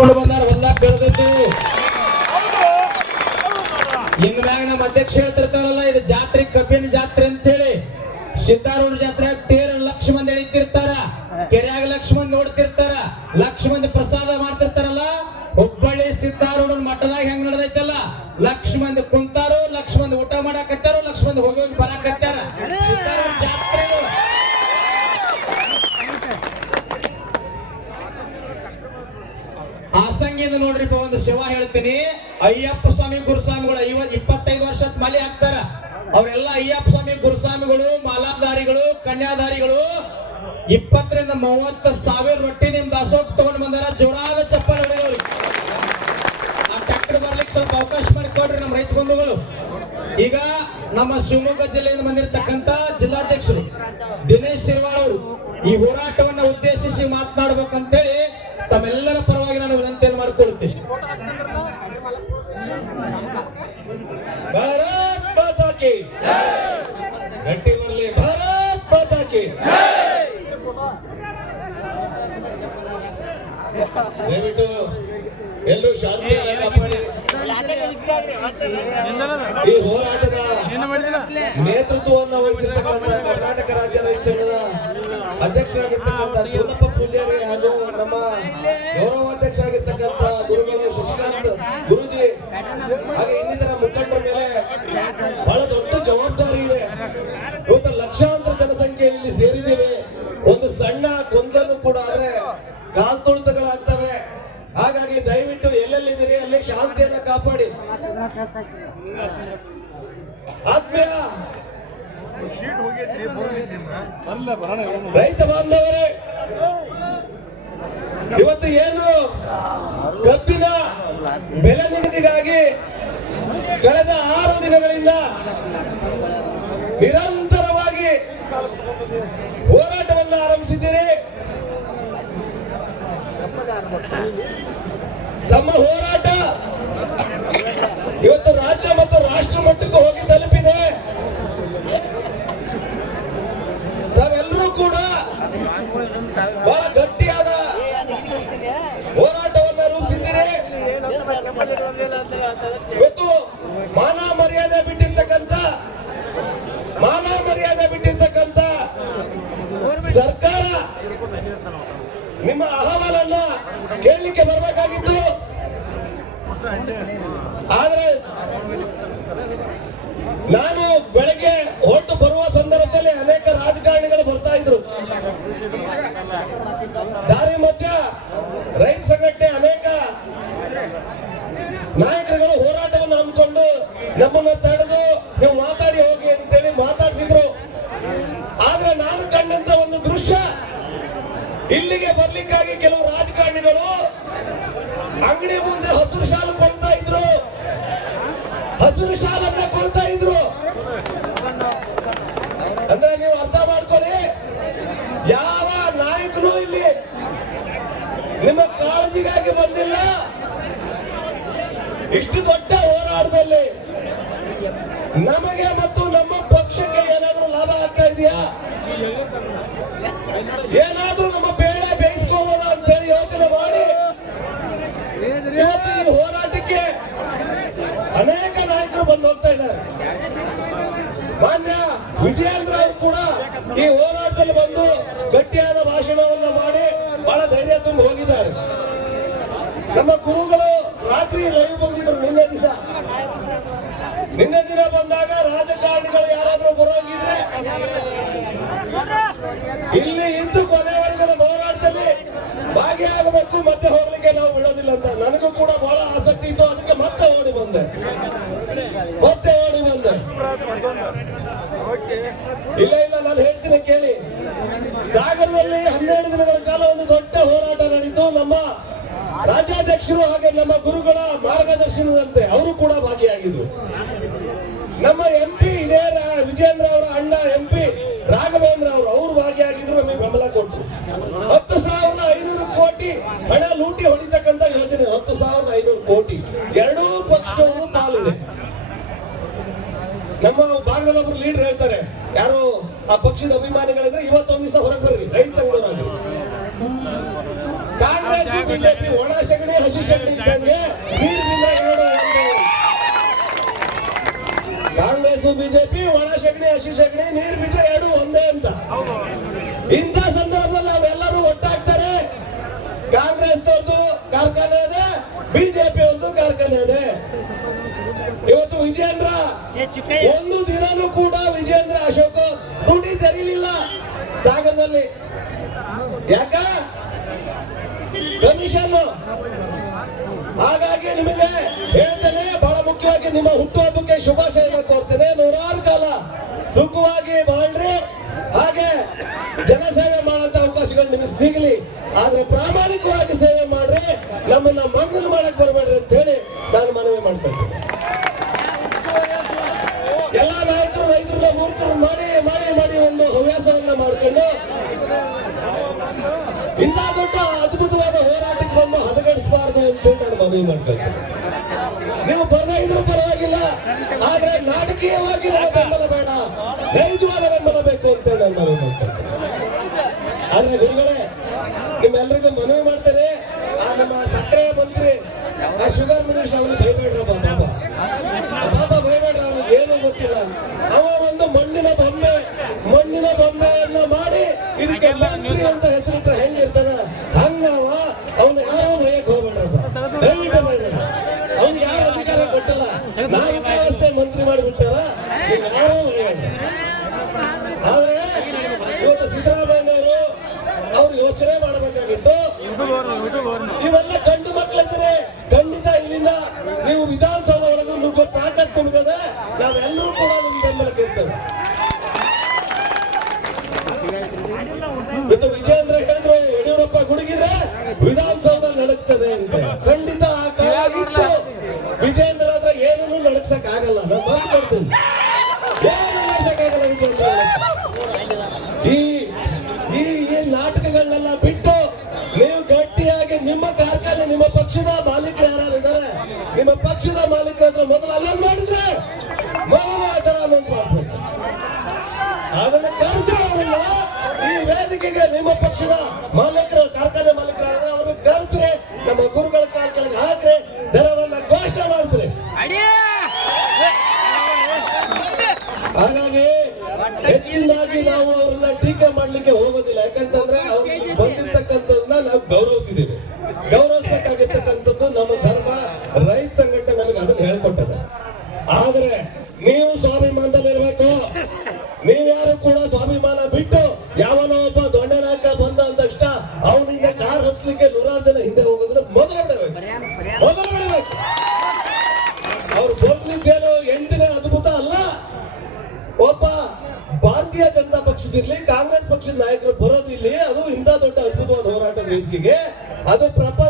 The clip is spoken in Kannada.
ತಗೊಂಡು ಬಂದಾರ ಹೊಲ್ದಾಗ ಬೆಳೆದೈತಿ. ಇನ್ ಮ್ಯಾಗ ನಮ್ಮ ಅಧ್ಯಕ್ಷ ಹೇಳ್ತಿರ್ತಾರಲ್ಲ, ಇದು ಜಾತ್ರೆ, ಕಬ್ಬಿನ ಜಾತ್ರೆ ಅಂತ ಹೇಳಿ ಸಿದ್ದಾರೂಢ ಜಾತ್ರೆ ತೇರ ಲಕ್ಷ ಮಂದಿ ಎಳಿತಿರ್ತಾರ ಕೆರೆಯಾಗ ಲಕ್ಷ ಮಂದಿ ನೋಡ್ತಿರ್ತಾರ ಲಕ್ಷ ಮಂದಿ ಪ್ರಸಾದ ಮಾಡ್ತಿರ್ತಾರಲ್ಲ ನೋಡ್ರಿಪ್ಪ ಒಂದು ಶಿವ ಹೇಳ್ತೀನಿ. ಅಯ್ಯಪ್ಪ ಸ್ವಾಮಿ ಗುರುಸ್ವಾಮಿಗಳು ಐವತ್ ಇಪ್ಪತ್ತೈದು ವರ್ಷದ ಮಲೆ ಹಾಕ್ತಾರ. ಅವರೆಲ್ಲ ಅಯ್ಯಪ್ಪ ಸ್ವಾಮಿ ಗುರುಸ್ವಾಮಿಗಳು, ಮಾಲಾಧಾರಿಗಳು ಕನ್ಯಾಧಾರಿಗಳು ಇಪ್ಪತ್ತರಿಂದ ಮೂವತ್ತ ಸಾವಿರ ರೊಟ್ಟಿ ನಿಮ್ ದಾಸೋಕ್ ತಗೊಂಡ್ ಬಂದಾರ. ಜೋರಾದ ಚಪ್ಪಲ್ ಹೊಡೆದವ್ರು. ಆ ಟ್ರ್ಯಾಕ್ಟರ್ ಬರ್ಲಿಕ್ಕೆ ಸ್ವಲ್ಪ ಅವಕಾಶ ಮಾಡಿಕೊಡ್ರಿ ನಮ್ಮ ರೈತ ಬಂಧುಗಳು. ಈಗ ನಮ್ಮ ಶಿವಮೊಗ್ಗ ಜಿಲ್ಲೆಯಿಂದ ಬಂದಿರತಕ್ಕಂತ ಜಿಲ್ಲಾಧ್ಯಕ್ಷರು ದಿನೇಶ್ ಶಿರ್ವಾಳ್ ಅವರು ಈ ಹೋರಾಟವನ್ನ ಉದ್ದೇಶಿಸಿ ಮಾತನಾಡ್ಬೇಕಂತೇಳಿ ತಮ್ಮೆಲ್ಲರ ಪರವಾಗಿ ನಾನು ವಿನಂತಿಯನ್ನು ಮಾಡಿಕೊಳ್ತೀನಿ ಭಾರತ್ ಮಾತಾ ಕಿ ಗಟ್ಟಿ ಬರಲಿ ಭಾರತ್ ಮಾತಾ ಕಿ ದಯವಿಟ್ಟು ಎಲ್ಲರೂ ಶಾಂತಿ ಕಾಪಾಡಿ. ಈ ಹೋರಾಟದ ನೇತೃತ್ವವನ್ನು ವಹಿಸಿರ್ತಕ್ಕಂಥ ಕರ್ನಾಟಕ ರಾಜ್ಯ ರೈತ ಸಂಘದ ಅಧ್ಯಕ್ಷರಾಗಿರ್ತಕ್ಕಂಥ ಚೂನಪ್ಪ ಪೂಜಾರಿ ಹಾಗೂ ನಮ್ಮ ಗೌರವಾಧ್ಯಕ್ಷರಾಗಿರ್ತಕ್ಕಂಥ ಹಾಗೆ ಇನ್ನಿತರ ಮುಖಂಡರ ಮೇಲೆ ಬಹಳ ದೊಡ್ಡ ಜವಾಬ್ದಾರಿ ಇದೆ. ಇವತ್ತು ಲಕ್ಷಾಂತರ ಜನಸಂಖ್ಯೆಯಲ್ಲಿ ಸೇರಿದ್ದೇವೆ. ಒಂದು ಸಣ್ಣ ಗೊಂದಲು ಕೂಡ ಆದ್ರೆ ಕಾಲ್ತುಳಿತಗಳಾಗ್ತವೆ ಹಾಗಾಗಿ ದಯವಿಟ್ಟು ಎಲ್ಲೆಲ್ಲಿದ್ದೀರಿ ಅಲ್ಲಿ ಶಾಂತಿಯನ್ನ ಕಾಪಾಡಿ. ಆತ್ಮೀಯ ರೈತ ಬಾಂಧವರೇ ಇವತ್ತು ಏನು? ಕಬ್ಬಿನ ಬೆಲೆ ನಿಗದಿಗಾಗಿ ಕಳೆದ ಆರು ದಿನಗಳಿಂದ ನಿರಂತರವಾಗಿ ಹೋರಾಟವನ್ನು ಆರಂಭಿಸಿದ್ದೀರಿ. ತಮ್ಮ ಹೋರಾಟ ಇವತ್ತು ರಾಜ್ಯ ಮತ್ತು ರಾಷ್ಟ್ರ ಮಟ್ಟಕ್ಕೆ ಹೋಗಿ ತಲುಪಿದೆ ತಾವೆಲ್ಲರೂ ಕೂಡ ಬಹಳ ಗಟ್ಟಿಯಾದ ಹೋರಾಟವನ್ನ ರೂಪಿಸಿದ್ದೀರಿ ಇವತ್ತು ಮಾನ ಮರ್ಯಾದೆ ಬಿಟ್ಟಿರ್ತಕ್ಕಂಥ ಮಾನ ಮರ್ಯಾದೆ ಬಿಟ್ಟಿರ್ತಕ್ಕಂಥ ಸರ್ಕಾರ ನಿಮ್ಮ ಅಹವಾಲನ್ನ ಕೇಳಲಿಕ್ಕೆ ಬರಬೇಕಾಗಿತ್ತು ಆದ್ರೆ ನಾನು ಬೆಳಗ್ಗೆ ಹೊರಟು ಬರುವ ಸಂದರ್ಭದಲ್ಲಿ ಅನೇಕ ರಾಜಕಾರಣಿಗಳು ಬರ್ತಾ ಇದ್ರು. ದಾರಿ ಮಧ್ಯ ರೈತ ಸಂಘಟನೆ ಅನೇಕ ನಾಯಕರುಗಳು ಹೋರಾಟವನ್ನು ಹಮ್ಮಿಕೊಂಡು ನಮ್ಮನ್ನ ತಡೆದು ನೀವು ಮಾತಾಡಿ ಹೋಗಿ ಅಂತೇಳಿ ಮಾತಾಡಿಸಿದ್ರು. ಆದ್ರೆ ನಾನು ಕಂಡಂತ ಒಂದು ದೃಶ್ಯ ಇಲ್ಲಿಗೆ ಬರ್ಲಿಕ್ಕಾಗಿ ಕೆಲವು ರಾಜಕಾರಣಿಗಳು ಅಂಗಡಿ ಮುಂದೆ ಹಸಿರು ಶಾಲು ಕೊಡ್ತಾ ಇದ್ರು ಹಸಿರು ಶಾಲನ್ನ ಕೊಡ್ತಾ ಇದ್ರು ಅಂದ್ರೆ ನೀವು ಅರ್ಥ ಮಾಡ್ಕೊಳ್ಳಿ ಯಾವ ನಾಯಕನು ಇಲ್ಲಿ ನಿಮ್ಮ ಕಾಳಜಿಗಾಗಿ ಬಂದಿಲ್ಲ ಇಷ್ಟು ದೊಡ್ಡ ಹೋರಾಟದಲ್ಲಿ ನಮಗೆ ಮತ್ತು ನಮ್ಮ ಪಕ್ಷಕ್ಕೆ ಏನಾದ್ರೂ ಲಾಭ ಆಗ್ತಾ ಇದೆಯಾ? ಏನಾದ್ರೂ ನಮ್ಮ ಬೇಳೆ ಬೇಯಿಸ್ಕೋಬೋದ ಅಂತೇಳಿ ಯೋಚನೆ ಮಾಡಿ. ಹೋರಾಟಕ್ಕೆ ಅನೇಕ ನಾಯಕರು ಬಂದು ಹೋಗ್ತಾ ಇದ್ದಾರೆ. ಮಾನ್ಯ ವಿಜಯೇಂದ್ರ ಅವರು ಕೂಡ ಈ ಹೋರಾಟದಲ್ಲಿ ಬಂದು ಗಟ್ಟಿಯಾದ ಭಾಷಣವನ್ನು ಮಾಡಿ ಬಹಳ ಧೈರ್ಯ ತುಂಬಿ ಹೋಗಿದ್ದಾರೆ ನಮ್ಮ ಗುರುಗಳು ರಾತ್ರಿ ಲೈವ್ ಬಂದಿದ್ರು ನಿನ್ನೆ ದಿವಸ. ನಿನ್ನೆ ದಿನ ಬಂದಾಗ ರಾಜಕಾರಣಿಗಳು ಯಾರಾದ್ರೂ ಬರೋಂಗಿದ್ರೆ ಇಲ್ಲಿ ಇಂದು ಕೊನೆವರೆಗೂ ಹೋರಾಟದಲ್ಲಿ ಭಾಗಿಯಾಗಬೇಕು, ಮತ್ತೆ ಹೋಗ್ಲಿಕ್ಕೆ ನಾವು ಬಿಡೋದಿಲ್ಲ ಅಂತ. ನನಗೂ ಕೂಡ ಬಹಳ ಆಸಕ್ತಿ ಇತ್ತು, ಅದಕ್ಕೆ ಮತ್ತೆ ಓಡಿ ಬಂದೆ. ಮತ್ತೆ ಓಡಿ ಬಂದೆ. ಇಲ್ಲ ಇಲ್ಲ, ನಾನು ಹೇಳ್ತೀನಿ ಕೇಳಿ. ಸಾಗರದಲ್ಲಿ ಹನ್ನೆರಡು ದಿನಗಳ ಕಾಲ ರಾಜ್ಯಾಧ್ಯಕ್ಷರು ಹಾಗೆ ನಮ್ಮ ಗುರುಗಳ ಮಾರ್ಗದರ್ಶನದಂತೆ ಅವರು ಕೂಡ ಭಾಗಿಯಾಗಿದ್ರು. ನಮ್ಮ ಎಂ ಪಿ ಇದೇ ವಿಜೇಂದ್ರ ಅವರ ಅಣ್ಣ ಎಂ ಪಿ ರಾಘವೇಂದ್ರ ಅವರು ಅವರು ಭಾಗಿಯಾಗಿದ್ರು, ನಮಗೆ ಬೆಂಬಲ ಕೊಟ್ಟರು ಹತ್ತು ಸಾವಿರದ ಐನೂರು ಕೋಟಿ ಹಣ ಲೂಟಿ ಹೊಡಿತಕ್ಕಂತ ಯೋಜನೆ, ಹತ್ತು ಸಾವಿರದ ಐನೂರು ಕೋಟಿ. ಎರಡೂ ಪಕ್ಷದವರು ಪಾಲಿದೆ. ನಮ್ಮ ಭಾಗದಲ್ಲಿ ಒಬ್ರು ಲೀಡರ್ ಹೇಳ್ತಾರೆ, ಯಾರು ಆ ಪಕ್ಷದ ಅಭಿಮಾನಿಗಳಿದ್ರೆ ಇವತ್ತೊಂದು ದಿವಸ ಹೊರಗೆ ಬರ್ರಿ ರೈತ ಸಂಘದವರಾಗಿ ಕಾಂಗ್ರೆಸ್ ಕಾಂಗ್ರೆಸ್ ಬಿಜೆಪಿ ಒಣ ಸಗಣಿ ಹಸಿ ಸಗಣಿ ಇದ್ದಂಗೆ ನೀರ್ ಬಿದ್ರೆ ಎರಡು ಒಂದೇ ಕಾಂಗ್ರೆಸ್ ಬಿಜೆಪಿ ಒಣ ಸಗಣಿ ಹಸಿ ಸಗಣಿ ನೀರ್ ಬಿದ್ರೆ ಎರಡು ಒಂದೇ ಅಂತ. ಇಂಥ ಸಂದರ್ಭದಲ್ಲಿ ಅವರೆಲ್ಲರೂ ಒಟ್ಟಾಗ್ತಾರೆ. ಕಾಂಗ್ರೆಸ್ ಅವ್ರದ್ದು ಕಾರ್ಖಾನೆ ಇದೆ ಬಿಜೆಪಿ ಒಂದು ಕಾರ್ಖಾನೆ ಇದೆ. ಇವತ್ತು ವಿಜೇಂದ್ರ ಒಂದು ದಿನನೂ ಕೂಡ ವಿಜೇಂದ್ರ ಅಶೋಕ್ ದುಡ್ಡಿ ತೆರೀಲಿಲ್ಲ ಸಾಗರದಲ್ಲಿ. ಯಾಕ? ಕಮಿಷನ್. ಹಾಗಾಗಿ ನಿಮಗೆ ಹೇಳ್ತೇನೆ ಬಹಳ ಮುಖ್ಯವಾಗಿ ನಿಮ್ಮ ಹುಟ್ಟುಹಬ್ಬಕ್ಕೆ ಶುಭಾಶಯ ಕೋರ್ತೇನೆ. ನೂರಾರು ಕಾಲ ನಿಮಗೆ ಸಿಗಲಿ, ಆದ್ರೆ ಪ್ರಾಮಾಣಿಕವಾಗಿ ಸೇವೆ ಮಾಡ್ರಿ ನಮ್ಮನ್ನ ಮಂಗಲ್ ಮಾಡಕ್ ಬರಬೇಡ್ರಿ ಅಂತ ಹೇಳಿ ನಾನು ಮನವಿ ಮಾಡ್ಕೊಳ್ತೀನಿ. ಎಲ್ಲ ನಾಯಕರು ರೈತರನ್ನ ಮೂರ್ತರು ಮಾಡಿ ಮಾಡಿ ಮಾಡಿ ಒಂದು ಹವ್ಯಾಸವನ್ನ ಮಾಡ್ಕೊಂಡು ಇಂಥ ದೊಡ್ಡ ಅದ್ಭುತವಾದ ಹೋರಾಟಕ್ಕೆ ಬಂದು ಹದಗಡಿಸಬಾರ್ದು ಅಂತ ಹೇಳಿ ನಾನು ಮನವಿ ಮಾಡ್ಕೊಳ್ತೀನಿ. ನೀವು ಬರದೇ ಇದ್ರೂ ಪರವಾಗಿಲ್ಲ, ಆದ್ರೆ ನಾಟಕೀಯವಾಗಿ ಬೆಂಬಲ ಬೇಡ, ನೈಜವಾದ ಬೆಂಬಲ ಬೇಕು ಅಂತ ಹೇಳಿ ನಾನು ಮನವಿ ಮಾಡ್ಕೊಳ್ತೀನಿ. ಆದ್ರೆ ಗುರುಗಳೇ ನಿಮ್ಮೆಲ್ಲರಿಗೂ ಮನವಿ ಮಾಡ್ತೇನೆ. ಆ ನಮ್ಮ ಸಕ್ಕರೆ ಮಂತ್ರಿ ಆ ಶುಗರ್ ಮಿನಿಸ್ಟರ್ ಅವನು ಭಯಬೇಡ್ರಪ್ಪ ಪಾಪ. ಪಾಪ ಭಯಬೇಡ್ರ, ಅವನಿಗೆ ಏನು ಗೊತ್ತಿಲ್ಲ. ಅವ ಒಂದು ಮಣ್ಣಿನ ಬೊಮ್ಮೆ ಮಣ್ಣಿನ ಬೊಮ್ಮೆಯನ್ನ ಮಾಡಿ ಇದಕ್ಕೆ ಮಂತ್ರಿ ಅಂತ ಹೆಸರಿಟ್ರೆ ಹೆಂಗಿರ್ತಾನ ಹಂಗವ ಅವನು ಯಾರೋ ಭಯಕ್ಕೆ ಹೋಗ್ಬೇಡ್ರಪ್ಪ ದಯವಿಟ್ಟು ಭಯಬೇಡ ಅವ್ನಿಗೆ ಯಾವ ಅಧಿಕಾರ ಕೊಟ್ಟಿಲ್ಲ ನಾವಿಕಾವಸ್ಥೆ ಮಂತ್ರಿ ಮಾಡಿಬಿಟ್ಟಾರ ನೀವು ಯಾರೋ ಭಯಬೇಡ ಆದ್ರೆ ಇವತ್ತು ಸಿದ್ದರಾಮಯ್ಯನವರು ಅವ್ರು ಯೋಚನೆ ಮಾಡಬೇಕಾಗಿತ್ತು ಇವೆಲ್ಲ ಗಂಡು ಮಕ್ಕಳಿದ್ರೆ ಖಂಡಿತ ಇಲ್ಲಿಂದ ನೀವು ವಿಧಾನಸೌಧ ಒಳಗೆ ನುಗ್ಗೋ ತಾಕತ್ ನಿಮ್ಗದ ನಾವೆಲ್ಲರೂ ಕೂಡ ನಿಮ್ ಬೆಂಬಲಕ್ಕೆ ಇರ್ತೇವೆ ಇವತ್ತು ವಿಜಯೇಂದ್ರ ಹೇಳಿದ್ರೆ, ಯಡಿಯೂರಪ್ಪ ಗುಡುಗಿದ್ರೆ ವಿಧಾನಸೌಧ ನಡಕ್ತದೆ ಅಂತ ಖಂಡಿತ ಆ ಕಾಲ ಇತ್ತು ವಿಜಯೇಂದ್ರ ಹತ್ರ ಏನನ್ನೂ ನಡಕ್ಸಕ್ ಆಗಲ್ಲ ನಾನು ಬಂದ್ ಕೊಡ್ತೀನಿ ಏನು ನಡಕ್ಸಕ್ ಆಗಲ್ಲ ವಿಜಯೇಂದ್ರ ಈ ಈ ಈ ನಾಟಕಗಳನ್ನೆಲ್ಲ ಬಿಟ್ಟು ನೀವು ಗಟ್ಟಿಯಾಗಿ ನಿಮ್ಮ ಕಾರ್ಖಾನೆ ನಿಮ್ಮ ಪಕ್ಷದ ಮಾಲೀಕರು ಯಾರು ಇದ್ದಾರೆ ನಿಮ್ಮ ಪಕ್ಷದ ಮಾಲೀಕರ ಹತ್ರ ಮೊದಲು ಅಲ್ಲೊಂದು ಮಾಡಿದ್ರೆ ಮೊದಲು ಆ ತರ ಅನೌನ್ಸ್ ಮಾಡಿಸ್ಬೇಕು ಅದನ್ನ ಕರೆದ್ರೆ ಅವರನ್ನ ಈ ವೇದಿಕೆಗೆ ನಿಮ್ಮ ಪಕ್ಷದ ಮಾಲೀಕರು ರೈತ ಸಂಘಟನೆ ನನಗೆ ಅದನ್ನ ಹೇಳ್ಕೊಟ್ಟದ ಆದ್ರೆ ನೀವು ಸ್ವಾಭಿಮಾನದಲ್ಲಿರ್ಬೇಕು ನೀವ್ಯಾರು ಕೂಡ ಸ್ವಾಭಿಮಾನ ಬಿಟ್ಟು ಯಾವನೋ ಒಬ್ಬ ದೊಡ್ಡನಾಕ ಬಂದ ಅಂದ ತಕ್ಷಣ ಅವನಿಂದ ಕಾರ್ ಹತ್ತಲಿಕ್ಕೆ ನೂರಾರು ಜನ ಹಿಂದೆ ಹೋಗೋದ್ರೆ ಮೊದಲು ಬಿಡಬೇಕು ಮೊದಲು ಬಿಡಬೇಕು ಅವ್ರು ಬಂದಿದ್ದೇನು ಎಂಟನೇ ಅದ್ಭುತ ಅಲ್ಲ. ಒಬ್ಬ ಭಾರತೀಯ ಜನತಾ ಪಕ್ಷದಿರ್ಲಿ ಕಾಂಗ್ರೆಸ್ ಪಕ್ಷದ ನಾಯಕರು ಬರೋದಿಲ್ಲಿ ಅದು ಇಂಥ ದೊಡ್ಡ ಅದ್ಭುತವಾದ ಹೋರಾಟ ವೇದಿಕೆಗೆ. ಅದು ಅದ್ಭುತ